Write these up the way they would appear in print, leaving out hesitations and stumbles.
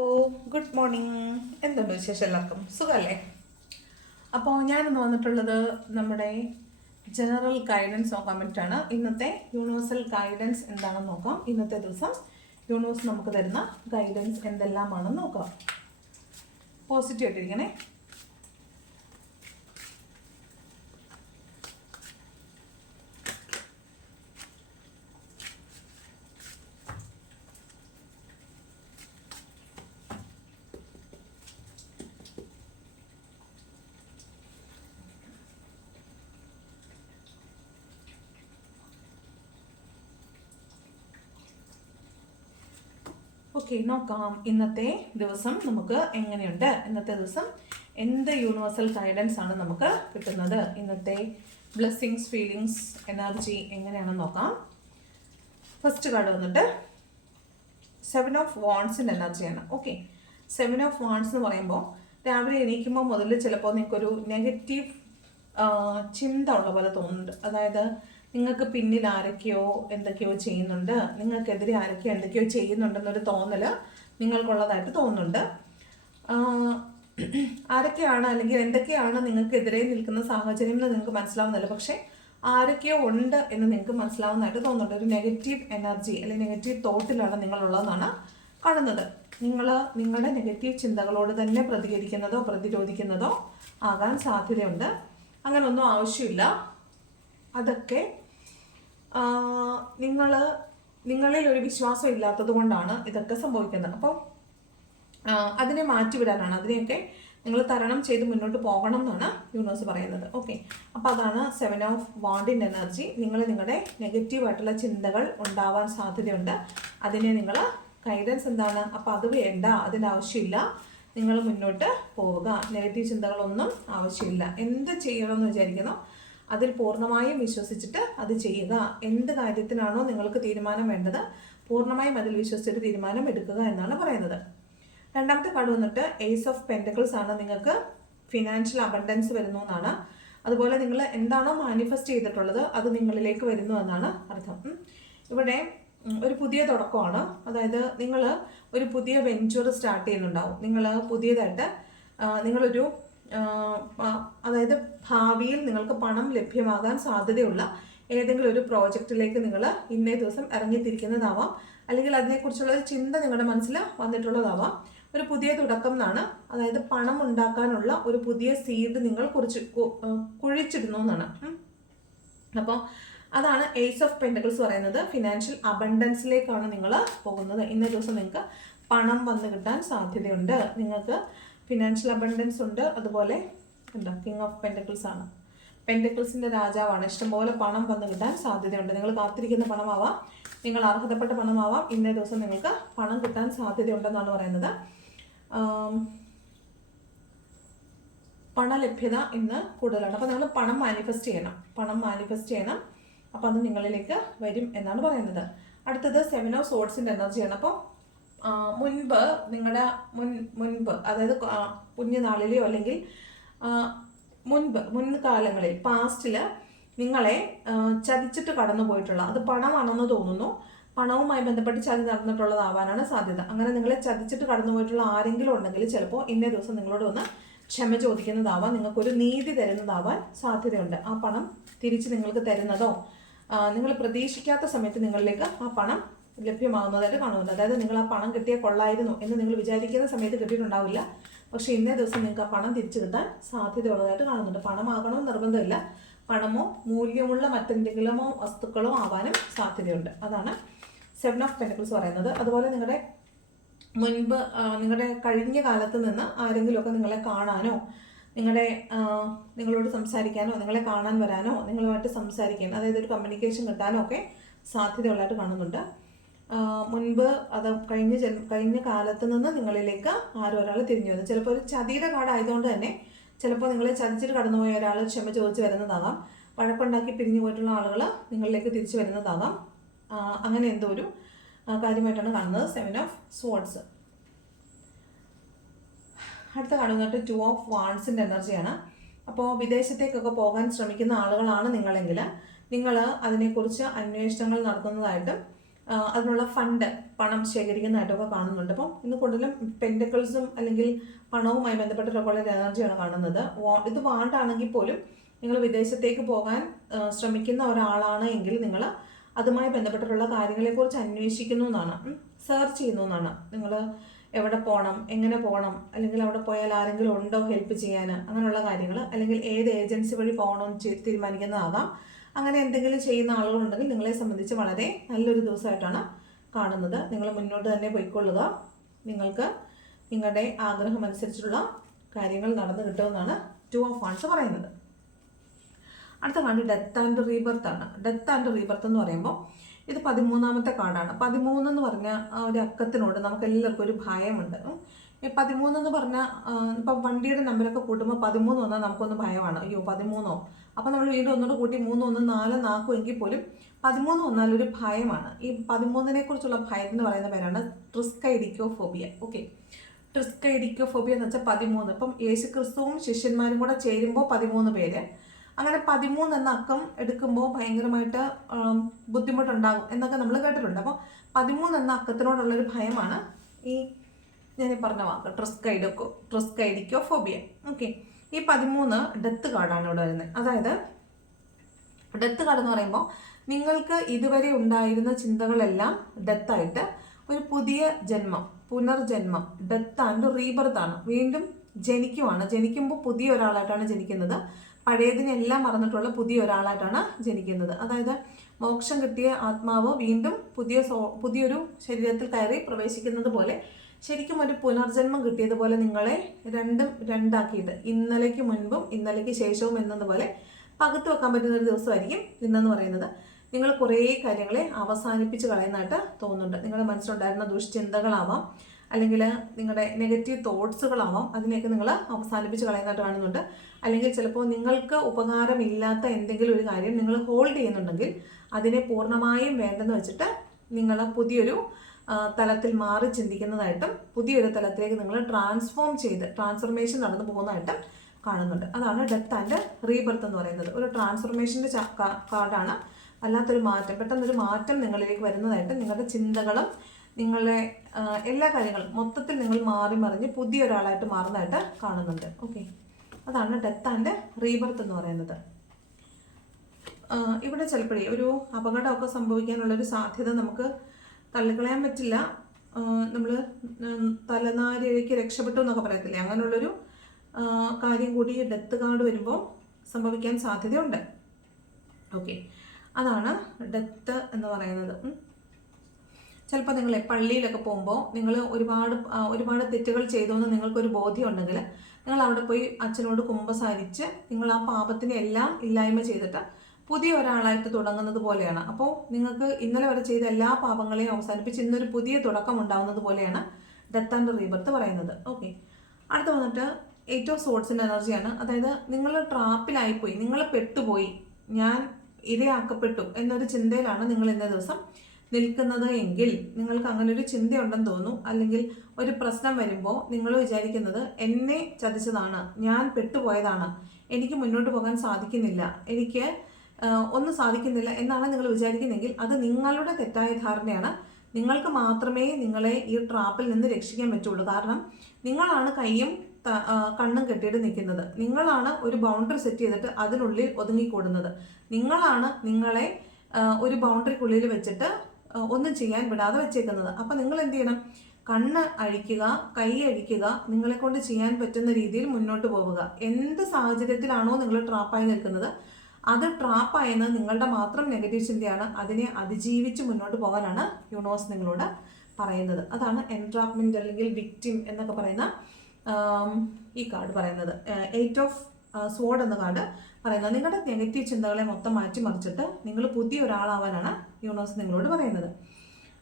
ഓ good morning. എന്തുണ്ട് വിശേഷം? എല്ലാവർക്കും സുഖമല്ലേ? അപ്പോൾ ഞാനിന്ന് വന്നിട്ടുള്ളത് നമ്മുടെ ജനറൽ ഗൈഡൻസ് നോക്കാൻ വേണ്ടിയിട്ടാണ്. ഇന്നത്തെ യൂണിവേഴ്സൽ ഗൈഡൻസ് എന്താണെന്ന് നോക്കാം. ഇന്നത്തെ ദിവസം യൂണിവേഴ്സ് നമുക്ക് തരുന്ന ഗൈഡൻസ് എന്തെല്ലാമാണെന്ന് നോക്കാം. പോസിറ്റീവ് ആയിട്ടിരിക്കണേ. ഓക്കെ, നോക്കാം ഇന്നത്തെ ദിവസം നമുക്ക് എങ്ങനെയുണ്ട്. ഇന്നത്തെ ദിവസം എന്ത് യൂണിവേഴ്സൽ ഗൈഡൻസ് ആണ് നമുക്ക് കിട്ടുന്നത്, ഇന്നത്തെ ബ്ലെസ്സിങ്സ്, ഫീലിങ്സ്, എനർജി എങ്ങനെയാണെന്ന് നോക്കാം. ഫസ്റ്റ് കാർഡ് വന്നിട്ട് 7 ഓഫ് വാണ്ട്സിൻ്റെ എനർജിയാണ്. ഓക്കെ, 7 ഓഫ് വാണ്ട്സ് എന്ന് പറയുമ്പോൾ രാവിലെ എണീക്കുമ്പോൾ മുതൽ ചിലപ്പോൾ നിങ്ങൾക്കൊരു നെഗറ്റീവ് ചിന്ത ഉള്ള പോലെ തോന്നുന്നുണ്ട്. അതായത് നിങ്ങൾക്ക് പിന്നിൽ ആരൊക്കെയോ എന്തൊക്കെയോ ചെയ്യുന്നുണ്ട്, നിങ്ങൾക്കെതിരെ ആരൊക്കെയോ എന്തൊക്കെയോ ചെയ്യുന്നുണ്ടെന്നൊരു തോന്നൽ നിങ്ങൾക്കുള്ളതായിട്ട് തോന്നുന്നുണ്ട്. ആരൊക്കെയാണ് അല്ലെങ്കിൽ എന്തൊക്കെയാണ് നിങ്ങൾക്കെതിരെ നിൽക്കുന്ന സാഹചര്യം എന്ന് നിങ്ങൾക്ക് മനസ്സിലാവുന്നില്ല, പക്ഷേ ആരൊക്കെയോ ഉണ്ട് എന്ന് നിങ്ങൾക്ക് മനസ്സിലാവുന്നതായിട്ട് തോന്നുന്നുണ്ട്. ഒരു നെഗറ്റീവ് എനർജി അല്ലെങ്കിൽ നെഗറ്റീവ് തോട്ടിലാണ് നിങ്ങളുള്ളതെന്നാണ് കാണുന്നത്. നിങ്ങളുടെ നെഗറ്റീവ് ചിന്തകളോട് തന്നെ പ്രതികരിക്കുന്നതോ പ്രതിരോധിക്കുന്നതോ ആകാൻ സാധ്യതയുണ്ട്. അങ്ങനൊന്നും ആവശ്യമില്ല. അതൊക്കെ നിങ്ങളിൽ ഒരു വിശ്വാസം ഇല്ലാത്തത് കൊണ്ടാണ് ഇതൊക്കെ സംഭവിക്കുന്നത്. അപ്പോൾ അതിനെ മാറ്റിവിടാനാണ്, അതിനെയൊക്കെ നിങ്ങൾ തരണം ചെയ്ത് മുന്നോട്ട് പോകണം എന്നാണ് യൂണിവേഴ്സ് പറയുന്നത്. ഓക്കെ, അപ്പോൾ അതാണ് 7 ഓഫ് വാണ്ടിൻ്റെ എനർജി. നിങ്ങളുടെ നെഗറ്റീവായിട്ടുള്ള ചിന്തകൾ ഉണ്ടാവാൻ സാധ്യതയുണ്ട്. അതിനെ നിങ്ങൾ ഗൈഡൻസ് എന്താണ്, അപ്പോൾ അത് വേണ്ട, അതിൻ്റെ ആവശ്യമില്ല, നിങ്ങൾ മുന്നോട്ട് പോവുക. നെഗറ്റീവ് ചിന്തകളൊന്നും ആവശ്യമില്ല. എന്ത് ചെയ്യണമെന്ന് വിചാരിക്കുന്നോ അതിൽ പൂർണ്ണമായും വിശ്വസിച്ചിട്ട് അത് ചെയ്യുക. എന്ത് കാര്യത്തിനാണോ നിങ്ങൾക്ക് തീരുമാനം വേണ്ടത് പൂർണ്ണമായും അതിൽ വിശ്വസിച്ചിട്ട് തീരുമാനം എടുക്കുക എന്നാണ് പറയുന്നത്. രണ്ടാമത്തെ കാർഡ് വന്നിട്ട് ഏസ് ഓഫ് പെൻറ്റക്കിൾസ് ആണ്. നിങ്ങൾക്ക് ഫിനാൻഷ്യൽ അബണ്ടൻസ് വരുന്നു എന്നാണ്. അതുപോലെ നിങ്ങൾ എന്താണോ മാനിഫെസ്റ്റ് ചെയ്തിട്ടുള്ളത് അത് നിങ്ങളിലേക്ക് വരുന്നു എന്നാണ് അർത്ഥം. ഇവിടെ ഒരു പുതിയ തുടക്കമാണ്. അതായത് നിങ്ങൾ ഒരു പുതിയ വെഞ്ചർ സ്റ്റാർട്ട് ചെയ്യുന്നുണ്ടാവും. നിങ്ങൾ പുതിയതായിട്ട് നിങ്ങളൊരു അതായത് ഭാവിയിൽ നിങ്ങൾക്ക് പണം ലഭ്യമാകാൻ സാധ്യതയുള്ള ഏതെങ്കിലും ഒരു പ്രോജക്റ്റിലേക്ക് നിങ്ങൾ ഇന്നേ ദിവസം ഇറങ്ങിത്തിരിക്കുന്നതാവാം, അല്ലെങ്കിൽ അതിനെക്കുറിച്ചുള്ള ഒരു ചിന്ത നിങ്ങളുടെ മനസ്സിൽ വന്നിട്ടുള്ളതാവാം. ഒരു പുതിയ തുടക്കം എന്നാണ്. അതായത് പണം ഉണ്ടാക്കാനുള്ള ഒരു പുതിയ സീഡ് നിങ്ങൾ കുഴിച്ചിടുന്നു എന്നാണ്. അപ്പോൾ അതാണ് ഏസ് ഓഫ് പെൻറ്റക്കിൾസ് പറയുന്നത്. ഫിനാൻഷ്യൽ അബണ്ടൻസിലേക്കാണ് നിങ്ങൾ പോകുന്നത്. ഇന്നേ ദിവസം നിങ്ങൾക്ക് പണം വന്നു കിട്ടാൻ സാധ്യതയുണ്ട്. നിങ്ങൾക്ക് ഫിനാൻഷ്യൽ അബണ്ടൻസ് ഉണ്ട്. അതുപോലെ എന്താ, കിങ് ഓഫ് പെൻറ്റക്കിൾസ് ആണ്. പെൻറ്റക്കിൾസിൻ്റെ രാജാവാണ്. ഇഷ്ടംപോലെ പണം വന്നു കിട്ടാൻ സാധ്യതയുണ്ട്. നിങ്ങൾ കാത്തിരിക്കുന്ന പണമാവാം, നിങ്ങൾ അർഹതപ്പെട്ട പണമാവാം. ഇന്നേ ദിവസം നിങ്ങൾക്ക് പണം കിട്ടാൻ സാധ്യതയുണ്ടെന്നാണ് പറയുന്നത്. പണലഭ്യത ഇന്ന് കൂടുതലാണ്. അപ്പോൾ നിങ്ങൾ പണം മാനിഫെസ്റ്റ് ചെയ്യണം. അപ്പോൾ അത് നിങ്ങളിലേക്ക് വരും എന്നാണ് പറയുന്നത്. അടുത്തത് 7 ഓഫ് സോർഡ്സിൻ്റെ എനർജിയാണ്. അപ്പോൾ മുൻപ് അതായത് കുഞ്ഞുനാളിലെയോ അല്ലെങ്കിൽ മുൻകാലങ്ങളിൽ പാസ്റ്റിൽ നിങ്ങളെ ചതിച്ചിട്ട് കടന്നു പോയിട്ടുള്ള, അത് പണമാണെന്ന് തോന്നുന്നു, പണവുമായി ബന്ധപ്പെട്ട് ചതി നടന്നിട്ടുള്ളതാവാനാണ് സാധ്യത. അങ്ങനെ നിങ്ങളെ ചതിച്ചിട്ട് കടന്നു പോയിട്ടുള്ള ആരെങ്കിലും ഉണ്ടെങ്കിൽ ചിലപ്പോൾ ഇന്നേ ദിവസം നിങ്ങളോട് ഒന്ന് ക്ഷമ ചോദിക്കുന്നതാവാൻ, നിങ്ങൾക്കൊരു നീതി തരുന്നതാവാൻ സാധ്യതയുണ്ട്. ആ പണം തിരിച്ച് നിങ്ങൾക്ക് തരുന്നതോ നിങ്ങൾ പ്രതീക്ഷിക്കാത്ത സമയത്ത് നിങ്ങളിലേക്ക് ആ പണം ലഭ്യമാകുന്നതായിട്ട് കാണുന്നുണ്ട്. അതായത് നിങ്ങൾ ആ പണം കിട്ടിയാൽ കൊള്ളായിരുന്നു എന്ന് നിങ്ങൾ വിചാരിക്കുന്ന സമയത്ത് കിട്ടിയിട്ടുണ്ടാവില്ല, പക്ഷേ ഇന്നേ ദിവസം നിങ്ങൾക്ക് ആ പണം തിരിച്ചു കിട്ടാൻ സാധ്യതയുള്ളതായിട്ട് കാണുന്നുണ്ട്. പണമാകണമെന്ന് നിർബന്ധമില്ല, പണമോ മൂല്യമുള്ള മറ്റെന്തെങ്കിലുമോ വസ്തുക്കളോ ആവാനും സാധ്യതയുണ്ട്. അതാണ് 7 ഓഫ് പെൻറ്റക്കിൾസ് പറയുന്നത്. അതുപോലെ നിങ്ങളുടെ കഴിഞ്ഞ കാലത്ത് നിന്ന് ആരെങ്കിലുമൊക്കെ നിങ്ങളെ കാണാനോ നിങ്ങളോട് സംസാരിക്കാനോ നിങ്ങളെ കാണാൻ വരാനോ നിങ്ങളുമായിട്ട് സംസാരിക്കാൻ, അതായത് ഒരു കമ്മ്യൂണിക്കേഷൻ കിട്ടാനോ ഒക്കെ സാധ്യതയുള്ളതായിട്ട് കാണുന്നുണ്ട്. മുൻപ് അത് കഴിഞ്ഞ കാലത്ത് നിന്ന് നിങ്ങളിലേക്ക് ആരോ ഒരാൾ തിരിഞ്ഞു വരുന്നു. ചിലപ്പോൾ ഒരു ചതിയുടെ കാർഡ് ആയതുകൊണ്ട് തന്നെ ചിലപ്പോൾ നിങ്ങളെ ചതിച്ചിട്ട് കടന്നുപോയ ഒരാൾ ക്ഷമ ചോദിച്ച് വരുന്നതാകാം. വഴക്കുണ്ടാക്കി പിരിഞ്ഞു പോയിട്ടുള്ള ആളുകൾ നിങ്ങളിലേക്ക് തിരിച്ചു വരുന്നതാകാം. അങ്ങനെ എന്തോ ഒരു കാര്യമായിട്ടാണ് കാണുന്നത് 7 ഓഫ് സോർഡ്സ്. അടുത്ത കാണുന്നത് 2 ഓഫ് വാണ്ട്സിൻ്റെ എനർജിയാണ്. അപ്പോൾ വിദേശത്തേക്കൊക്കെ പോകാൻ ശ്രമിക്കുന്ന ആളുകളാണ് നിങ്ങളെങ്കിൽ നിങ്ങൾ അതിനെക്കുറിച്ച് അന്വേഷണങ്ങൾ നടത്തുന്നതായിട്ടും അതിനുള്ള ഫണ്ട് പണം ശേഖരിക്കുന്നതായിട്ടൊക്കെ കാണുന്നുണ്ട്. അപ്പം ഇന്ന് കൂടുതലും പെൻറ്റക്കിൾസും അല്ലെങ്കിൽ പണവുമായി ബന്ധപ്പെട്ടിട്ടൊക്കെ ഉള്ള എനർജിയാണ് കാണുന്നത്. ഇത് വാണ്ടാണെങ്കിൽ പോലും നിങ്ങൾ വിദേശത്തേക്ക് പോകാൻ ശ്രമിക്കുന്ന ഒരാളാണ് എങ്കിൽ നിങ്ങൾ അതുമായി ബന്ധപ്പെട്ടിട്ടുള്ള കാര്യങ്ങളെക്കുറിച്ച് അന്വേഷിക്കുന്നു എന്നാണ്, സെർച്ച് ചെയ്യുന്നു എന്നാണ്. നിങ്ങൾ എവിടെ പോകണം, എങ്ങനെ പോകണം, അല്ലെങ്കിൽ അവിടെ പോയാൽ ആരെങ്കിലും ഉണ്ടോ ഹെൽപ്പ് ചെയ്യാൻ, അങ്ങനെയുള്ള കാര്യങ്ങൾ, അല്ലെങ്കിൽ ഏത് ഏജൻസി വഴി പോകണമെന്ന് തീരുമാനിക്കുന്നതാകാം. അങ്ങനെ എന്തെങ്കിലും ചെയ്യുന്ന ആളുകളുണ്ടെങ്കിൽ നിങ്ങളെ സംബന്ധിച്ച് വളരെ നല്ലൊരു ദിവസമായിട്ടാണ് കാണുന്നത്. നിങ്ങൾ മുന്നോട്ട് തന്നെ പോയിക്കൊള്ളുക. നിങ്ങൾക്ക് നിങ്ങളുടെ ആഗ്രഹം അനുസരിച്ചുള്ള കാര്യങ്ങൾ നടന്നു കിട്ടുമെന്നാണ് 2 ഓഫ് വാണ്ട്സ് പറയുന്നത്. അടുത്ത കാർഡ് ഡെത്ത് ആൻഡ് റീബർത്ത് ആണ്. ഡെത്ത് ആൻഡ് റീബർത്ത് എന്ന് പറയുമ്പോൾ ഇത് 13ാമത്തെ കാർഡാണ്. 13 എന്ന് പറഞ്ഞ ആ ഒരു അക്കത്തിനോട് നമുക്ക് എല്ലാവർക്കും ഒരു ഭയമുണ്ട്. ഈ 13 എന്ന് പറഞ്ഞാൽ ഇപ്പം വണ്ടിയുടെ നമ്പരൊക്കെ കൂട്ടുമ്പോൾ 13 വന്നാൽ നമുക്കൊന്ന് ഭയമാണ്. അയ്യോ 13ഓ, അപ്പം നമ്മൾ വീണ്ടും ഒന്നുകൂടെ കൂട്ടി 3 1 4 നാക്കും എങ്കിൽ പോലും 13 വന്നാൽ ഒരു ഭയമാണ്. ഈ 13നെ കുറിച്ചുള്ള ഭയം എന്ന് പറയുന്ന പേരാണ് ട്രിസ്കൈഡിക്കോഫോബിയ. ഓക്കെ, ട്രിസ്കൈഡിക്കോഫോബിയ എന്ന് വെച്ചാൽ 13. ഇപ്പം യേശു ക്രിസ്തുവും ശിഷ്യന്മാരും കൂടെ ചേരുമ്പോൾ 13 പേര്. അങ്ങനെ 13 എന്ന അക്കം എടുക്കുമ്പോൾ ഭയങ്കരമായിട്ട് ബുദ്ധിമുട്ടുണ്ടാകും എന്നൊക്കെ നമ്മൾ കേട്ടിട്ടുണ്ട്. അപ്പോൾ 13 എന്ന അക്കത്തിനോടുള്ളൊരു ഭയമാണ് ഈ ഞാൻ പറഞ്ഞ വാക്ക് ട്രിസ്കൈഡിക്കോഫോബിയ. ഓക്കെ, ഈ 13 ഡെത്ത് കാർഡാണ് ഇവിടെ വരുന്നത്. അതായത് ഡെത്ത് കാർഡ് എന്ന് പറയുമ്പോൾ നിങ്ങൾക്ക് ഇതുവരെ ഉണ്ടായിരുന്ന ചിന്തകളെല്ലാം ഡെത്തായിട്ട് ഒരു പുതിയ ജന്മം, പുനർജന്മം, ഡെത്ത് ആൻഡ് റീബർത്ത് ആണ്. വീണ്ടും ജനിക്കുവാണ്. ജനിക്കുമ്പോൾ പുതിയ ഒരാളായിട്ടാണ് ജനിക്കുന്നത്. പഴയതിനെല്ലാം മറന്നിട്ടുള്ള പുതിയ ഒരാളായിട്ടാണ് ജനിക്കുന്നത്. അതായത് മോക്ഷം കിട്ടിയ ആത്മാവ് വീണ്ടും പുതിയൊരു ശരീരത്തിൽ കയറി പ്രവേശിക്കുന്നത് പോലെ ശരിക്കും ഒരു പുനർജന്മം കിട്ടിയതുപോലെ നിങ്ങളെ രണ്ടാക്കിയിട്ട് ഇന്നലേക്ക് മുൻപും ഇന്നലേക്ക് ശേഷവും എന്നതുപോലെ പകുത്തു വെക്കാൻ പറ്റുന്ന ഒരു ദിവസമായിരിക്കും ഇന്നെന്ന് പറയുന്നത്. നിങ്ങൾ കുറേ കാര്യങ്ങളെ അവസാനിപ്പിച്ച് കളയുന്നതായിട്ട് തോന്നുന്നുണ്ട്. നിങ്ങളുടെ മനസ്സിലുണ്ടായിരുന്ന ദുഷ്ചിന്തകളാവാം, അല്ലെങ്കിൽ നിങ്ങളുടെ നെഗറ്റീവ് തോട്ട്സുകളാവാം, അതിനെയൊക്കെ നിങ്ങൾ അവസാനിപ്പിച്ച് കളയുന്നതായിട്ട് കാണുന്നുണ്ട്. അല്ലെങ്കിൽ ചിലപ്പോൾ നിങ്ങൾക്ക് ഉപകാരമില്ലാത്ത എന്തെങ്കിലും ഒരു കാര്യം നിങ്ങൾ ഹോൾഡ് ചെയ്യുന്നുണ്ടെങ്കിൽ അതിനെ പൂർണ്ണമായും വേണ്ടെന്ന് വെച്ചിട്ട് നിങ്ങൾ പുതിയൊരു തലത്തിൽ മാറി ചിന്തിക്കുന്നതായിട്ടും പുതിയൊരു തലത്തിലേക്ക് നിങ്ങൾ ട്രാൻസ്ഫോർമേഷൻ നടന്നു പോകുന്നതായിട്ടും കാണുന്നുണ്ട്. അതാണ് ഡെത്ത് ആൻഡ് റീബർത്ത് എന്ന് പറയുന്നത്. ഒരു ട്രാൻസ്ഫോർമേഷൻ്റെ കാർഡാണ്. അല്ലാത്തൊരു മാറ്റം, പെട്ടെന്നൊരു മാറ്റം നിങ്ങളിലേക്ക് വരുന്നതായിട്ട്, നിങ്ങളുടെ ചിന്തകളും നിങ്ങളുടെ എല്ലാ കാര്യങ്ങളും മൊത്തത്തിൽ നിങ്ങൾ മാറി മറിഞ്ഞ് പുതിയൊരാളായിട്ട് മാറുന്നതായിട്ട് കാണുന്നുണ്ട്. ഓക്കെ, അതാണ് ഡെത്ത് ആൻഡ് റീബർത്ത് എന്ന് പറയുന്നത്. ഇവിടെ ചിലപ്പോഴേ ഒരു അപകടമൊക്കെ സംഭവിക്കാനുള്ളൊരു സാധ്യത നമുക്ക് തള്ളിക്കളയാൻ പറ്റില്ല. നമ്മൾ തലനാരിഴയ്ക്ക് രക്ഷപ്പെട്ടു എന്നൊക്കെ പറയത്തില്ലേ, അങ്ങനെയുള്ളൊരു കാര്യം കൂടി ഡെത്ത് കാർഡ് വരുമ്പോൾ സംഭവിക്കാൻ സാധ്യതയുണ്ട്. ഓക്കെ, അതാണ് ഡെത്ത് എന്ന് പറയുന്നത്. ചിലപ്പോൾ നിങ്ങൾ പള്ളിയിലൊക്കെ പോകുമ്പോൾ നിങ്ങൾ ഒരുപാട് തെറ്റുകൾ ചെയ്തു എന്ന് നിങ്ങൾക്കൊരു ബോധ്യം ഉണ്ടെങ്കിൽ നിങ്ങൾ അവിടെ പോയി അച്ഛനോട് കുമ്പസാരിച്ച് നിങ്ങൾ ആ പാപത്തിനെ എല്ലാം ഇല്ലായ്മ ചെയ്തിട്ട് പുതിയ ഒരാളായിട്ട് തുടങ്ങുന്നത് പോലെയാണ്. അപ്പോൾ നിങ്ങൾക്ക് ഇന്നലെ വരെ ചെയ്ത എല്ലാ പാപങ്ങളെയും അവസാനിപ്പിച്ച് ഇന്നൊരു പുതിയ തുടക്കം ഉണ്ടാവുന്നത് പോലെയാണ് ഡെത്ത് ആൻഡ് റീബർത്ത് പറയുന്നത്. ഓക്കെ, അടുത്ത് വന്നിട്ട് 8 ഓഫ് സോർഡ്സിൻ്റെ എനർജിയാണ്. അതായത് നിങ്ങൾ ട്രാപ്പിലായിപ്പോയി, നിങ്ങൾ പെട്ടുപോയി, ഞാൻ ഇരയാക്കപ്പെട്ടു എന്നൊരു ചിന്തയിലാണ് നിങ്ങൾ ഇന്നേ ദിവസം നിൽക്കുന്നത് എങ്കിൽ നിങ്ങൾക്ക് അങ്ങനെ ഒരു ചിന്തയുണ്ടെന്ന് തോന്നുന്നു. അല്ലെങ്കിൽ ഒരു പ്രശ്നം വരുമ്പോൾ നിങ്ങൾ വിചാരിക്കുന്നത് എന്നെ ചതിച്ചതാണ്, ഞാൻ പെട്ടുപോയതാണ്, എനിക്ക് മുന്നോട്ട് പോകാൻ സാധിക്കുന്നില്ല, എനിക്ക് ഒന്നും സാധിക്കുന്നില്ല എന്നാണ് നിങ്ങൾ വിചാരിക്കുന്നെങ്കിൽ അത് നിങ്ങളുടെ തെറ്റായ ധാരണയാണ്. നിങ്ങൾക്ക് മാത്രമേ നിങ്ങളെ ഈ ട്രാപ്പിൽ നിന്ന് രക്ഷിക്കാൻ പറ്റുള്ളൂ. കാരണം നിങ്ങളാണ് കൈയും കണ്ണും കെട്ടിയിട്ട് നിൽക്കുന്നത്. നിങ്ങളാണ് ഒരു ബൗണ്ടറി സെറ്റ് ചെയ്തിട്ട് അതിനുള്ളിൽ ഒതുങ്ങിക്കൂടുന്നത്. നിങ്ങളാണ് നിങ്ങളെ ഒരു ബൗണ്ടറിക്കുള്ളിൽ വെച്ചിട്ട് ഒന്നും ചെയ്യാൻ വിടാതെ വെച്ചേക്കുന്നത്. അപ്പം നിങ്ങൾ എന്ത് ചെയ്യണം? കണ്ണ് അഴിക്കുക, കൈ അഴിക്കുക, നിങ്ങളെ കൊണ്ട് ചെയ്യാൻ പറ്റുന്ന രീതിയിൽ മുന്നോട്ട് പോവുക. എന്ത് സാഹചര്യത്തിലാണോ നിങ്ങൾ ട്രാപ്പായി നിൽക്കുന്നത് അത് ട്രാപ്പായെന്ന് നിങ്ങളുടെ മാത്രം നെഗറ്റീവ് ചിന്തയാണ്. അതിനെ അതിജീവിച്ച് മുന്നോട്ട് പോകാനാണ് യൂണിവേഴ്സ് നിങ്ങളോട് പറയുന്നത്. അതാണ് എൻട്രാപ്മെന്റ് അല്ലെങ്കിൽ വിക്ടിം എന്നൊക്കെ പറയുന്ന ഈ കാർഡ് പറയുന്നത്. 8 ഓഫ് സ്വോർഡ് എന്ന കാർഡ് പറയുന്നത് നിങ്ങളുടെ നെഗറ്റീവ് ചിന്തകളെ മൊത്തം മാറ്റിമറിച്ചിട്ട് നിങ്ങൾ പുതിയ ഒരാളാവാനാണ് യൂണിവേഴ്സ് നിങ്ങളോട് പറയുന്നത്.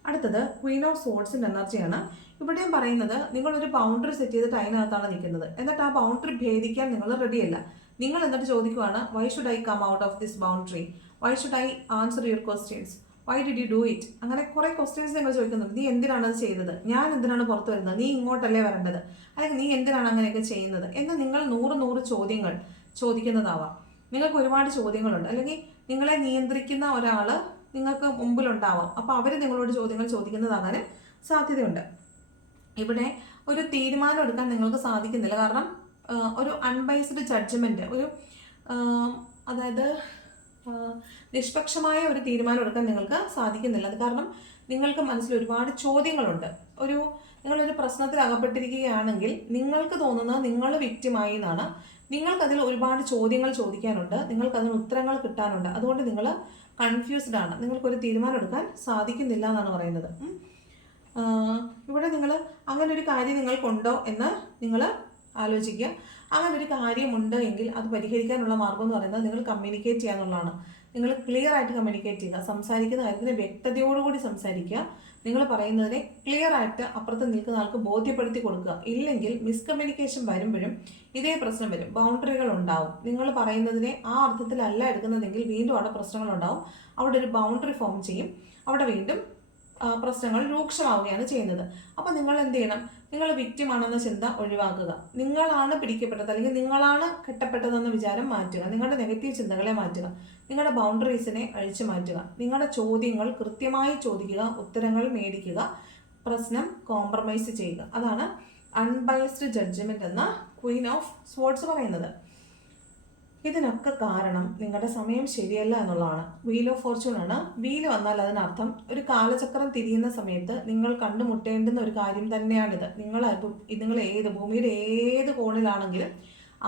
അടുത്തത് ക്വീൻ ഓഫ് സ്വോർഡ്സിൻ്റെ എനർജിയാണ്. ഇവിടെയും പറയുന്നത് നിങ്ങളൊരു ബൗണ്ടറി സെറ്റ് ചെയ്തിട്ട് അതിനകത്താണ് നിൽക്കുന്നത്. എന്നിട്ട് ആ ബൗണ്ടറി ഭേദിക്കാൻ നിങ്ങൾ റെഡിയല്ല. നിങ്ങൾ എന്നിട്ട് ചോദിക്കുവാണ്, why should I come out of this boundary, why should I answer your questions, why did you do it. അങ്ങനെ കുറേ ക്വസ്റ്റ്യൻസ് നിങ്ങൾ ചോദിക്കുന്നുണ്ട്. നീ എന്തിനാണ് അത് ചെയ്തത്? ഞാൻ എന്തിനാണ് പുറത്ത് വരുന്നത്? നീ ഇങ്ങോട്ടല്ലേ വരേണ്ടത്? അല്ലെങ്കിൽ നീ എന്തിനാണ് അങ്ങനെയൊക്കെ ചെയ്യുന്നത് എന്ന് നിങ്ങൾ 100 ചോദ്യങ്ങൾ ചോദിക്കുന്നതാവാം. നിങ്ങൾക്ക് ഒരുപാട് ചോദ്യങ്ങളുണ്ട്. അല്ലെങ്കിൽ നിങ്ങളെ നിയന്ത്രിക്കുന്ന ഒരാൾ നിങ്ങൾക്ക് മുമ്പിലുണ്ടാവാം. അപ്പോൾ അവർ നിങ്ങളോട് ചോദ്യങ്ങൾ ചോദിക്കുന്നതാകാൻ സാധ്യതയുണ്ട്. ഇവിടെ ഒരു തീരുമാനം എടുക്കാൻ നിങ്ങൾക്ക് സാധിക്കുന്നില്ല. കാരണം ഒരു അൺബൈസ്ഡ് ജഡ്ജ്മെൻറ്റ്, ഒരു അതായത് നിഷ്പക്ഷമായ ഒരു തീരുമാനം എടുക്കാൻ നിങ്ങൾക്ക് സാധിക്കുന്നില്ല. അത് കാരണം നിങ്ങൾക്ക് മനസ്സിൽ ഒരുപാട് ചോദ്യങ്ങളുണ്ട്. നിങ്ങളൊരു പ്രശ്നത്തിൽ അകപ്പെട്ടിരിക്കുകയാണെങ്കിൽ നിങ്ങൾക്ക് തോന്നുന്നത് നിങ്ങൾ വിക്റ്റിമായി എന്നാണ്. നിങ്ങൾക്കതിൽ ഒരുപാട് ചോദ്യങ്ങൾ ചോദിക്കാനുണ്ട്, നിങ്ങൾക്കതിന് ഉത്തരങ്ങൾ കിട്ടാനുണ്ട്. അതുകൊണ്ട് നിങ്ങൾ കൺഫ്യൂസ്ഡ് ആണ്, നിങ്ങൾക്കൊരു തീരുമാനം എടുക്കാൻ സാധിക്കുന്നില്ല എന്നാണ് പറയുന്നത്. ഇവിടെ നിങ്ങൾ അങ്ങനെ ഒരു കാര്യം നിങ്ങൾക്കുണ്ടോ എന്ന് നിങ്ങൾ ആലോചിക്കുക. അങ്ങനെ ഒരു കാര്യമുണ്ട് എങ്കിൽ അത് പരിഹരിക്കാനുള്ള മാർഗം എന്ന് പറയുന്നത് നിങ്ങൾ കമ്മ്യൂണിക്കേറ്റ് ചെയ്യുക എന്നുള്ളതാണ്. നിങ്ങൾ ക്ലിയർ ആയിട്ട് കമ്മ്യൂണിക്കേറ്റ് ചെയ്യുക. സംസാരിക്കുന്ന കാര്യത്തിന് വ്യക്തതയോടുകൂടി സംസാരിക്കുക. നിങ്ങൾ പറയുന്നതിനെ ക്ലിയർ ആയിട്ട് അപ്പുറത്ത് നിൽക്കുന്ന ആൾക്ക് ബോധ്യപ്പെടുത്തി കൊടുക്കുക. ഇല്ലെങ്കിൽ മിസ്കമ്മ്യൂണിക്കേഷൻ വരുമ്പോഴും ഇതേ പ്രശ്നം വരും. ബൗണ്ടറികൾ ഉണ്ടാവും. നിങ്ങൾ പറയുന്നതിനെ ആ അർത്ഥത്തിലല്ല എടുക്കുന്നതെങ്കിൽ വീണ്ടും അവിടെ പ്രശ്നങ്ങളുണ്ടാവും. അവിടെ ഒരു ബൗണ്ടറി ഫോം ചെയ്യും. അവിടെ വീണ്ടും പ്രശ്നങ്ങൾ രൂക്ഷമാവുകയാണ് ചെയ്യുന്നത്. അപ്പോൾ നിങ്ങൾ എന്ത് ചെയ്യണം? നിങ്ങൾ വിക്റ്റിമാണെന്ന ചിന്ത ഒഴിവാക്കുക. നിങ്ങളാണ് പിടിക്കപ്പെട്ടത് അല്ലെങ്കിൽ നിങ്ങളാണ് കെട്ടപ്പെട്ടതെന്ന വിചാരം മാറ്റുക. നിങ്ങളുടെ നെഗറ്റീവ് ചിന്തകളെ മാറ്റുക. നിങ്ങളുടെ ബൗണ്ടറീസിനെ അഴിച്ചു മാറ്റുക. നിങ്ങളുടെ ചോദ്യങ്ങൾ കൃത്യമായി ചോദിക്കുക, ഉത്തരങ്ങൾ മേടിക്കുക, പ്രശ്നം കോംപ്രമൈസ് ചെയ്യുക. അതാണ് അൺബയസ്ഡ് ജഡ്ജ്മെന്റ് എന്ന ക്വീൻ ഓഫ് സ്വോർഡ്സ് പറയുന്നത്. ഇതിനൊക്കെ കാരണം നിങ്ങളുടെ സമയം ശരിയല്ല എന്നുള്ളതാണ്. വീൽ ഓഫ് ഫോർച്യൂൺ ആണ്. വീല് വന്നാൽ അതിനർത്ഥം ഒരു തിരിയുന്ന സമയത്ത് നിങ്ങൾ കണ്ടുമുട്ടേണ്ടുന്ന ഒരു കാര്യം തന്നെയാണിത്. നിങ്ങൾ ഭൂമിയുടെ ഏത് കോണിലാണെങ്കിലും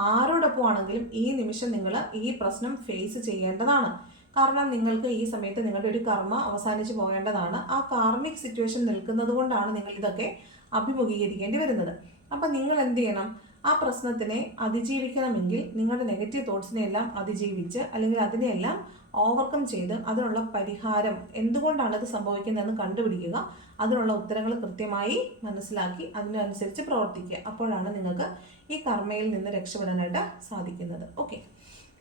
ആരോടൊപ്പം ആണെങ്കിലും ഈ നിമിഷം നിങ്ങൾ ഈ പ്രശ്നം ഫേസ് ചെയ്യേണ്ടതാണ്. കാരണം നിങ്ങൾക്ക് ഈ സമയത്ത് നിങ്ങളുടെ ഒരു കർമ്മ അവസാനിച്ച് പോകേണ്ടതാണ്. ആ കാർമിക് സിറ്റുവേഷൻ നിൽക്കുന്നത് കൊണ്ടാണ് നിങ്ങൾ ഇതൊക്കെ അഭിമുഖീകരിക്കേണ്ടി വരുന്നത്. അപ്പം നിങ്ങൾ എന്ത് ചെയ്യണം? ആ പ്രശ്നത്തിനെ അതിജീവിക്കണമെങ്കിൽ നിങ്ങളുടെ നെഗറ്റീവ് തോട്ട്സിനെ എല്ലാം അതിജീവിച്ച് അല്ലെങ്കിൽ അതിനെയെല്ലാം ഓവർകം ചെയ്ത് അതിനുള്ള പരിഹാരം എന്തുകൊണ്ടാണ് ഇത് സംഭവിക്കുന്നതെന്ന് കണ്ടുപിടിക്കുക. അതിനുള്ള ഉത്തരങ്ങൾ കൃത്യമായി മനസ്സിലാക്കി അതിനനുസരിച്ച് പ്രവർത്തിക്കുക. അപ്പോഴാണ് നിങ്ങൾക്ക് ഈ കർമ്മയിൽ നിന്ന് രക്ഷപ്പെടാനായിട്ട് സാധിക്കുന്നത്. ഓക്കെ,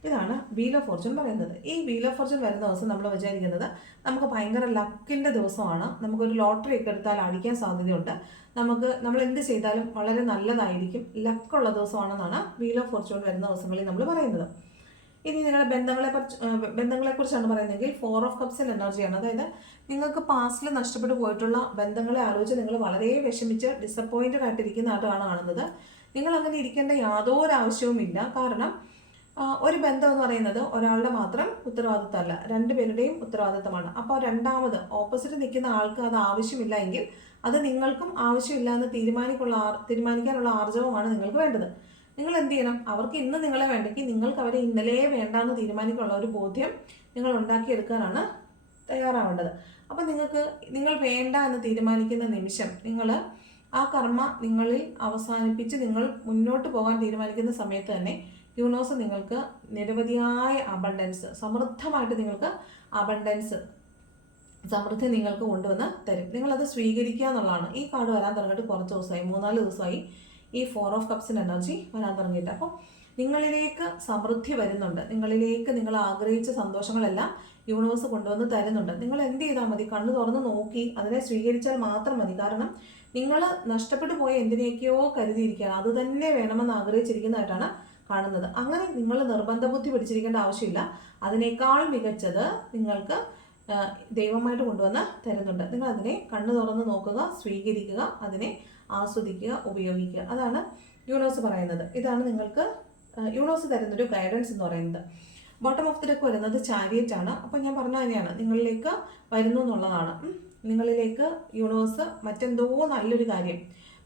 ഇതാണ് വീൽ ഓഫ് ഫോർച്യൂൺ പറയുന്നത്. ഈ വീൽ ഓഫ് ഫോർച്യൂൺ വരുന്ന ദിവസം നമ്മൾ വിചാരിക്കുന്നത് നമുക്ക് ഭയങ്കര ലക്കിൻ്റെ ദിവസമാണ്, നമുക്കൊരു ലോട്ടറി ഒക്കെ എടുത്താൽ അടിക്കാൻ സാധ്യതയുണ്ട്, നമ്മൾ എന്ത് ചെയ്താലും വളരെ നല്ലതായിരിക്കും, ലക്കുള്ള ദിവസമാണെന്നാണ് വീൽ ഓഫ് ഫോർച്യൂൺ വരുന്ന ദിവസങ്ങളിൽ നമ്മൾ പറയുന്നത്. ഇനി നിങ്ങളുടെ ബന്ധങ്ങളെക്കുറിച്ചാണ് പറയുന്നതെങ്കിൽ 4 ഓഫ് കപ്സിൽ എനർജിയാണ്. അതായത് നിങ്ങൾക്ക് പാസ്റ്റിൽ നഷ്ടപ്പെട്ടു പോയിട്ടുള്ള ബന്ധങ്ങളെ ആലോചിച്ച് നിങ്ങൾ വളരെ വിഷമിച്ച് ഡിസപ്പോയിൻറ്റഡ് ആയിട്ടിരിക്കുന്നതായിട്ടാണ് കാണുന്നത്. നിങ്ങൾ അങ്ങനെ ഇരിക്കേണ്ട യാതൊരു ആവശ്യവുമില്ല. കാരണം ഒരു ബന്ധം എന്ന് പറയുന്നത് ഒരാളുടെ മാത്രം ഉത്തരവാദിത്തമല്ല, രണ്ടുപേരുടെയും ഉത്തരവാദിത്തമാണ്. അപ്പോൾ രണ്ടാമത് ഓപ്പോസിറ്റ് നിൽക്കുന്ന ആൾക്ക് അത് ആവശ്യമില്ല എങ്കിൽ അത് നിങ്ങൾക്കും ആവശ്യമില്ല എന്ന് തീരുമാനിക്കാനുള്ള ആർജവമാണ് നിങ്ങൾക്ക് വേണ്ടത്. നിങ്ങൾ എന്ത് ചെയ്യണം? അവർക്ക് ഇന്ന് നിങ്ങളെ വേണ്ടെങ്കിൽ നിങ്ങൾക്ക് അവരെ ഇന്നലെ വേണ്ടാന്ന് തീരുമാനിക്കാനുള്ള ഒരു ബോധ്യം നിങ്ങൾ ഉണ്ടാക്കിയെടുക്കാനാണ് തയ്യാറാവേണ്ടത്. അപ്പം നിങ്ങൾ വേണ്ട എന്ന് തീരുമാനിക്കുന്ന നിമിഷം നിങ്ങൾ ആ കർമ്മ നിങ്ങളിൽ അവസാനിപ്പിച്ച് നിങ്ങൾ മുന്നോട്ട് പോകാൻ തീരുമാനിക്കുന്ന സമയത്ത് തന്നെ യൂണിവേഴ്സ് നിങ്ങൾക്ക് നിരവധിയായ അബണ്ടൻസ്, സമൃദ്ധമായിട്ട് നിങ്ങൾക്ക് സമൃദ്ധി നിങ്ങൾക്ക് കൊണ്ടുവന്ന് തരും. നിങ്ങളത് സ്വീകരിക്കുക എന്നുള്ളതാണ്. ഈ കാർഡ് വരാൻ തുടങ്ങിയിട്ട് കുറച്ച് ദിവസമായി, 3-4 ദിവസമായി ഈ 4 ഓഫ് കപ്സിൻ്റെ എനർജി വരാൻ തുടങ്ങിയിട്ട്. അപ്പോൾ നിങ്ങളിലേക്ക് സമൃദ്ധി വരുന്നുണ്ട്. നിങ്ങളിലേക്ക് നിങ്ങൾ ആഗ്രഹിച്ച സന്തോഷങ്ങളെല്ലാം യൂണിവേഴ്സ് കൊണ്ടുവന്ന് തരുന്നുണ്ട്. നിങ്ങൾ എന്ത് ചെയ്താൽ മതി? കണ്ണു തുറന്ന് നോക്കി അതിനെ സ്വീകരിച്ചാൽ മാത്രം മതി. കാരണം നിങ്ങൾ നഷ്ടപ്പെട്ടു പോയ എന്തിനേക്കോ കരുതിയിരിക്കുകയാണ്, അത് തന്നെ വേണമെന്ന് ആഗ്രഹിച്ചിരിക്കുന്നതായിട്ടാണ് കാണുന്നത്. അങ്ങനെ നിങ്ങൾ നിർബന്ധ ബുദ്ധി പിടിച്ചിരിക്കേണ്ട ആവശ്യമില്ല. അതിനേക്കാൾ മികച്ചത് നിങ്ങൾക്ക് ദൈവമായിട്ട് കൊണ്ടുവന്ന് തരുന്നുണ്ട്. നിങ്ങൾ അതിനെ കണ്ണു തുറന്ന് നോക്കുക, സ്വീകരിക്കുക, അതിനെ ആസ്വദിക്കുക, ഉപയോഗിക്കുക. അതാണ് യൂണിവേഴ്സ് പറയുന്നത്. ഇതാണ് നിങ്ങൾക്ക് യൂണിവേഴ്സ് തരുന്നൊരു ഗൈഡൻസ് എന്ന് പറയുന്നത്. ബോട്ടം ഓഫ് ദി ഡെക്ക് വരുന്നത് ചാരിയറ്റ് ആണ്. അപ്പം ഞാൻ പറഞ്ഞ തന്നെയാണ്, നിങ്ങളിലേക്ക് വരുന്നു എന്നുള്ളതാണ്. നിങ്ങളിലേക്ക് യൂണിവേഴ്സ് മറ്റെന്തോ നല്ലൊരു കാര്യം,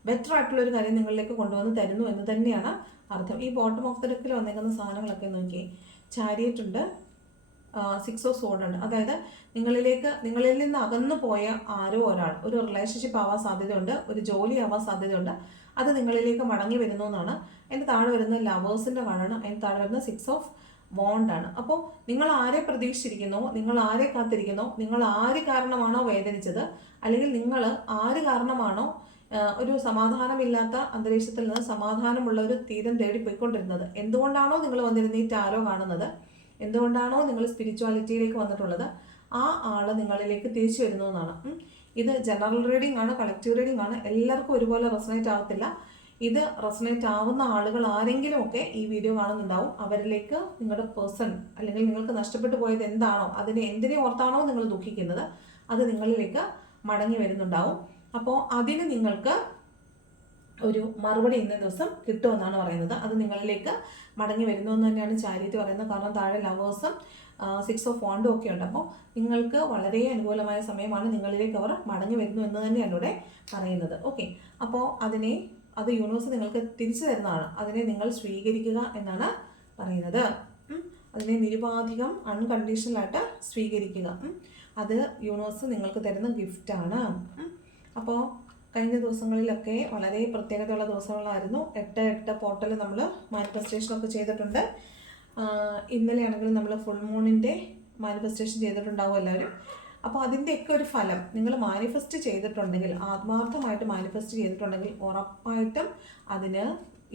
ബെറ്റർ ആയിട്ടുള്ളൊരു കാര്യം നിങ്ങളിലേക്ക് കൊണ്ടുവന്ന് തരുന്നു എന്ന് തന്നെയാണ് അർത്ഥം. ഈ ബോട്ടം ഓഫ് ദി ഡെക്കിൽ വന്നേക്കുന്ന സാധനങ്ങളൊക്കെ നോക്കിയേ. ചാരിയറ്റ് ഉണ്ട്, 6 ഓഫ് സോഡ് ഉണ്ട്. അതായത് നിങ്ങളിൽ നിന്ന് അകന്നു പോയ ആരോ ഒരാൾ, ഒരു റിലേഷൻഷിപ്പ് ആവാൻ സാധ്യതയുണ്ട്, ഒരു ജോലി ആവാൻ സാധ്യതയുണ്ട്, അത് നിങ്ങളിലേക്ക് മടങ്ങി വരുന്നു എന്നാണ്. അതിൻ്റെ താഴെ വരുന്നത് ലവേഴ്സിൻ്റെ കാർഡാണ്. അതിന് താഴെ വരുന്നത് 6 ഓഫ് വോണ്ടാണ്. അപ്പോൾ നിങ്ങൾ ആരെ പ്രതീക്ഷിച്ചിരിക്കുന്നോ, നിങ്ങൾ ആരെ കാത്തിരിക്കുന്നോ, നിങ്ങൾ ആര് കാരണമാണോ വേദനിച്ചത്, അല്ലെങ്കിൽ നിങ്ങൾ ആര് കാരണമാണോ ഒരു സമാധാനമില്ലാത്ത അന്തരീക്ഷത്തിൽ നിന്ന് സമാധാനമുള്ള ഒരു തീരം തേടി പോയിക്കൊണ്ടിരുന്നത്, എന്തുകൊണ്ടാണോ നിങ്ങൾ വന്നിരുന്ന ഈ ടാരോ കാണുന്നത്, എന്തുകൊണ്ടാണോ നിങ്ങൾ സ്പിരിച്വാലിറ്റിയിലേക്ക് വന്നിട്ടുള്ളത്, ആ ആൾ നിങ്ങളിലേക്ക് തിരിച്ചു വരുന്നു എന്നാണ്. ഇത് ജനറൽ റീഡിംഗ് ആണ്, കളക്റ്റീവ് റീഡിംഗ് ആണ്. എല്ലാവർക്കും ഒരുപോലെ റെസണേറ്റ് ആകത്തില്ല. ഇത് റെസണേറ്റ് ആവുന്ന ആളുകൾ ആരെങ്കിലും ഒക്കെ ഈ വീഡിയോ കാണുന്നുണ്ടാവും. അവരിലേക്ക് നിങ്ങളുടെ പേഴ്സൺ അല്ലെങ്കിൽ നിങ്ങൾക്ക് നഷ്ടപ്പെട്ടു പോയത് എന്താണോ, എന്തിനെ ഓർത്താണോ നിങ്ങൾ ദുഃഖിക്കുന്നത്, അത് നിങ്ങളിലേക്ക് മടങ്ങി വരുന്നുണ്ടാവും. അപ്പോൾ അതിന് നിങ്ങൾക്ക് ഒരു മറുപടി ഇന്ന ദിവസം കിട്ടുമെന്നാണ് പറയുന്നത്. അത് നിങ്ങളിലേക്ക് മടങ്ങി വരുന്നു എന്ന് തന്നെയാണ് ചാരിറ്റി പറയുന്നത്. കാരണം താഴെ ലവേഴ്സും 6 ഓഫ് വാണ്ടും ഒക്കെ ഉണ്ട്. അപ്പോൾ നിങ്ങൾക്ക് വളരെ അനുകൂലമായ സമയമാണ്, നിങ്ങളിലേക്ക് അവർ മടങ്ങി വരുന്നു എന്ന് തന്നെയാണ് ഇവിടെ പറയുന്നത്. ഓക്കെ, അപ്പോൾ അത് യൂണിവേഴ്സ് നിങ്ങൾക്ക് തിരിച്ചു തരുന്നതാണ്. അതിനെ നിങ്ങൾ സ്വീകരിക്കുക എന്നാണ് പറയുന്നത്. അതിനെ നിരുപാധികം അൺകണ്ടീഷണലായിട്ട് സ്വീകരിക്കുക. അത് യൂണിവേഴ്സ് നിങ്ങൾക്ക് തരുന്ന ഗിഫ്റ്റാണ്. അപ്പോൾ കഴിഞ്ഞ ദിവസങ്ങളിലൊക്കെ വളരെ പ്രത്യേകതയുള്ള ദിവസങ്ങളായിരുന്നു. 8/8 പോർട്ടൽ നമ്മൾ മാനിഫെസ്റ്റേഷനൊക്കെ ചെയ്തിട്ടുണ്ട്. ഇന്നലെയാണെങ്കിൽ നമ്മൾ ഫുൾ മൂണിൻ്റെ മാനിഫെസ്റ്റേഷൻ ചെയ്തിട്ടുണ്ടാവും എല്ലാവരും. അപ്പോൾ അതിൻ്റെയൊക്കെ ഒരു ഫലം നിങ്ങൾ മാനിഫെസ്റ്റ് ചെയ്തിട്ടുണ്ടെങ്കിൽ, ആത്മാർത്ഥമായിട്ട് മാനിഫെസ്റ്റ് ചെയ്തിട്ടുണ്ടെങ്കിൽ ഉറപ്പായിട്ടും അതിന്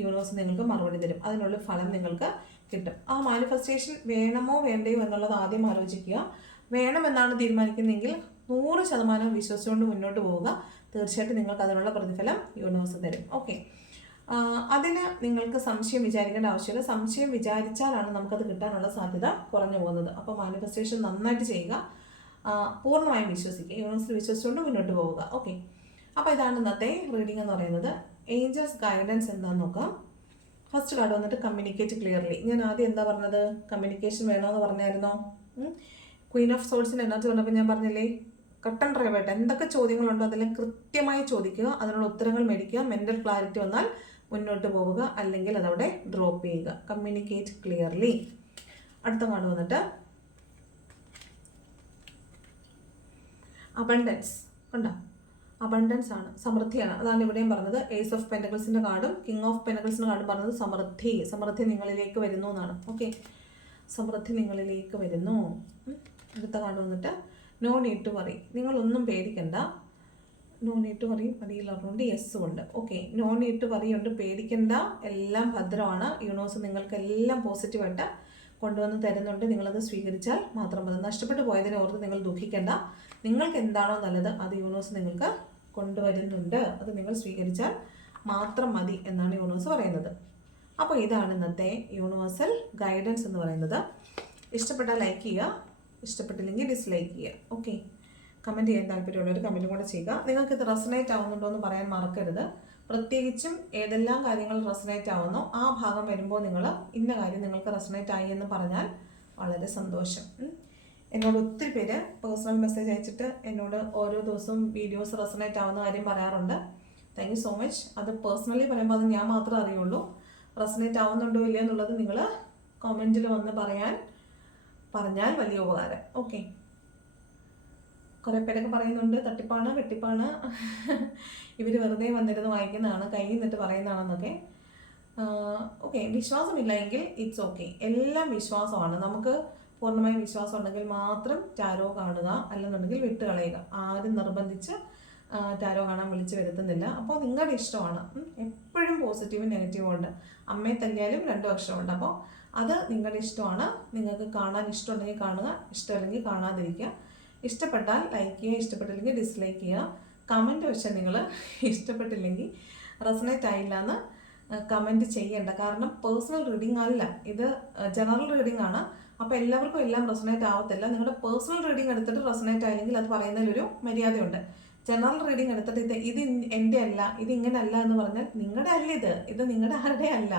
യൂണിവേഴ്സ് നിങ്ങൾക്ക് മറുപടി തരും. അതിനുള്ള ഫലം നിങ്ങൾക്ക് കിട്ടും. ആ മാനിഫെസ്റ്റേഷൻ വേണമോ വേണ്ടയോ എന്നുള്ളത് ആദ്യം ആലോചിക്കുക. വേണമെന്നാണ് തീരുമാനിക്കുന്നതെങ്കിൽ 100% വിശ്വസിച്ചുകൊണ്ട് മുന്നോട്ട് പോവുക. തീർച്ചയായിട്ടും നിങ്ങൾക്ക് അതിനുള്ള പ്രതിഫലം യൂണിവേഴ്സ് തരും. ഓക്കെ, അതിന് നിങ്ങൾക്ക് സംശയം വിചാരിക്കേണ്ട ആവശ്യമില്ല. സംശയം വിചാരിച്ചാലാണ് നമുക്കത് കിട്ടാനുള്ള സാധ്യത കുറഞ്ഞു പോകുന്നത്. അപ്പോൾ മാനിഫെസ്റ്റേഷൻ നന്നായിട്ട് ചെയ്യുക, പൂർണ്ണമായും വിശ്വസിക്കുക, യൂണിവേഴ്സിൽ വിശ്വസിച്ചുകൊണ്ട് മുന്നോട്ട് പോവുക. ഓക്കെ, അപ്പോൾ ഇതാണ് ഇന്നത്തെ റീഡിംഗ് എന്ന് പറയുന്നത്. ഏഞ്ചൽസ് ഗൈഡൻസ് എന്താണെന്ന് നോക്കാം. ഫസ്റ്റ് കാർഡ് വന്നിട്ട് കമ്മ്യൂണിക്കേറ്റ് ക്ലിയർലി. ഞാൻ ആദ്യം എന്താ പറഞ്ഞത്, കമ്മ്യൂണിക്കേഷൻ വേണമെന്ന് പറഞ്ഞായിരുന്നോ? ക്വീൻ ഓഫ് സോൾസിൻ്റെ എനർജി പറഞ്ഞപ്പോൾ ഞാൻ പറഞ്ഞില്ലേ, കട്ടൻ ഡ്രൈവായിട്ട് എന്തൊക്കെ ചോദ്യങ്ങളുണ്ടോ അതെല്ലാം കൃത്യമായി ചോദിക്കുക, അതിനുള്ള ഉത്തരങ്ങൾ മേടിക്കുക. മെൻ്റൽ ക്ലാരിറ്റി വന്നാൽ മുന്നോട്ട് പോവുക, അല്ലെങ്കിൽ അതവിടെ ഡ്രോപ്പ് ചെയ്യുക. Communicate clearly. അടുത്ത കാർഡ് വന്നിട്ട് അബണ്ടൻസ്. കണ്ടോ, അബണ്ടൻസ് ആണ്, സമൃദ്ധിയാണ്. അതാണ് ഇവിടെയും പറഞ്ഞത്. ഏസ് ഓഫ് പെൻറ്റക്കിൾസിൻ്റെ കാർഡും കിങ് ഓഫ് പെൻറ്റക്കിൾസിൻ്റെ കാർഡും പറഞ്ഞത് സമൃദ്ധി നിങ്ങളിലേക്ക് വരുന്നു എന്നാണ്. ഓക്കെ, സമൃദ്ധി നിങ്ങളിലേക്ക് വരുന്നു. അടുത്ത കാർഡ് വന്നിട്ട് നോ നീഡ് ടു വറി. നിങ്ങളൊന്നും പേടിക്കണ്ട. നോ നീഡ് ടു വറി മടിയിലുണ്ട്, യെസ്സും ഉണ്ട്. Okay, no need to worry ഉണ്ട്, പേടിക്കണ്ട, എല്ലാം ഭദ്രമാണ്. യൂണിവേഴ്സ് നിങ്ങൾക്ക് എല്ലാം പോസിറ്റീവായിട്ട് കൊണ്ടുവന്ന് തരുന്നുണ്ട്. നിങ്ങളത് സ്വീകരിച്ചാൽ മാത്രം മതി. നഷ്ടപ്പെട്ടു പോയതിനെ ഓർത്ത് നിങ്ങൾ ദുഃഖിക്കേണ്ട. നിങ്ങൾക്ക് എന്താണോ നല്ലത് അത് യൂണിവേഴ്സ് നിങ്ങൾക്ക് കൊണ്ടുവരുന്നുണ്ട്. അത് നിങ്ങൾ സ്വീകരിച്ചാൽ മാത്രം മതി എന്നാണ് യൂണിവേഴ്സ് പറയുന്നത്. അപ്പോൾ ഇതാണ് ഇന്നത്തെ യൂണിവേഴ്സൽ ഗൈഡൻസ് എന്ന് പറയുന്നത്. ഇഷ്ടപ്പെട്ടാൽ ലൈക്ക് ചെയ്യുക, ഇഷ്ടപ്പെട്ടില്ലെങ്കിൽ ഡിസ്ലൈക്ക് ചെയ്യുക. ഓക്കെ, കമൻറ്റ് ചെയ്യാൻ താല്പര്യമുള്ളവർ കമൻറ്റും കൂടെ ചെയ്യുക. നിങ്ങൾക്കിത് റെസണേറ്റ് ആവുന്നുണ്ടോ എന്ന് പറയാൻ മറക്കരുത്. പ്രത്യേകിച്ചും ഏതെല്ലാം കാര്യങ്ങൾ റെസണേറ്റ് ആവുന്നോ ആ ഭാഗം വരുമ്പോൾ നിങ്ങൾ ഇന്ന കാര്യം നിങ്ങൾക്ക് റെസണേറ്റ് ആയി എന്ന് പറഞ്ഞാൽ വളരെ സന്തോഷം. എന്നോട് ഒത്തിരി പേര് പേഴ്സണൽ മെസ്സേജ് അയച്ചിട്ട് എന്നോട് ഓരോ ദിവസവും വീഡിയോസ് റെസണേറ്റ് ആവുന്ന കാര്യം പറയാറുണ്ട്. Thank you so much. അത് പേഴ്സണലി പറയുമ്പോൾ അത് ഞാൻ മാത്രമേ അറിയുള്ളൂ. റെസണേറ്റ് ആവുന്നുണ്ടോ ഇല്ല എന്നുള്ളത് നിങ്ങൾ കമൻറ്റിൽ വന്ന് പറഞ്ഞാൽ വലിയ ഉപകാരം. ഓക്കെ, കുറേ പേരൊക്കെ പറയുന്നുണ്ട് തട്ടിപ്പാണ് വെട്ടിപ്പാണ്, ഇവർ വെറുതെ വന്നിരുന്ന് വായിക്കുന്നതാണ്, കയ്യിൽ നിന്നിട്ട് പറയുന്നതാണെന്നൊക്കെ. ഓക്കെ, വിശ്വാസമില്ല എങ്കിൽ ഇറ്റ്സ് ഓക്കെ. എല്ലാം വിശ്വാസമാണ്. നമുക്ക് പൂർണ്ണമായും വിശ്വാസം ഉണ്ടെങ്കിൽ മാത്രം ടാരോ കാണുക, അല്ലെന്നുണ്ടെങ്കിൽ വിട്ട് കളയുക. ആരും നിർബന്ധിച്ച് ടാരോ കാണാൻ വിളിച്ച് വരുത്തുന്നില്ല. അപ്പോൾ നിങ്ങളുടെ ഇഷ്ടമാണ്. എപ്പോഴും പോസിറ്റീവും നെഗറ്റീവും ഉണ്ട്. അമ്മയെ തല്ലിയാലും 2 അക്ഷരമുണ്ട്. അപ്പോൾ അത് നിങ്ങളുടെ ഇഷ്ടമാണ്. നിങ്ങൾക്ക് കാണാൻ ഇഷ്ടമുണ്ടെങ്കിൽ കാണുക, ഇഷ്ടമല്ലെങ്കിൽ കാണാതിരിക്കുക. ഇഷ്ടപ്പെട്ടാൽ ലൈക്ക് ചെയ്യുക, ഇഷ്ടപ്പെട്ടില്ലെങ്കിൽ ഡിസ്ലൈക്ക് ചെയ്യുക. കമൻറ്റ് വെച്ചാൽ നിങ്ങൾ ഇഷ്ടപ്പെട്ടില്ലെങ്കിൽ റെസണേറ്റ് ആയില്ല എന്ന് കമൻറ്റ് ചെയ്യേണ്ട. കാരണം പേഴ്സണൽ റീഡിംഗ് അല്ല ഇത്, ജനറൽ റീഡിംഗ് ആണ്. അപ്പോൾ എല്ലാവർക്കും എല്ലാം റെസണേറ്റ് ആവത്തില്ല. നിങ്ങളുടെ പേഴ്സണൽ റീഡിംഗ് എടുത്തിട്ട് റെസണേറ്റ് ആയില്ലെങ്കിൽ അത് പറയുന്നതിലൊരു മര്യാദയുണ്ട്. ജനറൽ റീഡിംഗ് എടുത്തിട്ട് ഇത് എൻ്റെ അല്ല, ഇത് ഇങ്ങനെ അല്ല എന്ന് പറഞ്ഞാൽ നിങ്ങളുടെ അല്ല, ഇത് നിങ്ങളുടെ ആരുടെ അല്ല.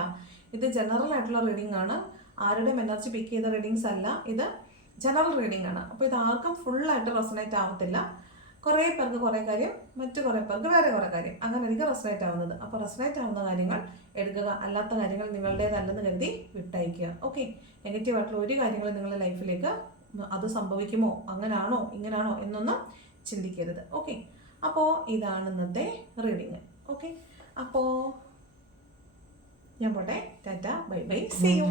ഇത് ജനറൽ ആയിട്ടുള്ള റീഡിംഗ് ആണ്. ആരുടെയും എനർജി പിക്ക് ചെയ്ത റീഡിങ്സ് അല്ല, ഇത് ജനറൽ റീഡിംഗ് ആണ്. അപ്പോൾ ഇത് ആർക്കും ഫുള്ളായിട്ട് റെസണേറ്റ് ആവത്തില്ല. കുറേ പേർക്ക് കുറേ കാര്യം, മറ്റു കുറേ പേർക്ക് വേറെ കുറേ കാര്യം, അങ്ങനെ എനിക്ക് റെസണേറ്റ് ആവുന്നത്. അപ്പോൾ റെസണേറ്റ് ആവുന്ന കാര്യങ്ങൾ എടുക്കുക, അല്ലാത്ത കാര്യങ്ങൾ നിങ്ങളുടേതല്ലെന്ന് കരുതി വിട്ടയക്കുക. ഓക്കെ, നെഗറ്റീവായിട്ടുള്ള ഒരു കാര്യങ്ങളും നിങ്ങളുടെ ലൈഫിലേക്ക് അത് സംഭവിക്കുമോ, അങ്ങനാണോ ഇങ്ങനാണോ എന്നൊന്നും ചിന്തിക്കരുത്. ഓക്കെ, അപ്പോൾ ഇതാണ് ഇന്നത്തെ റീഡിങ്. ഓക്കെ, അപ്പോൾ ഞാൻ പോട്ടെ. Tata, bye bye, see U.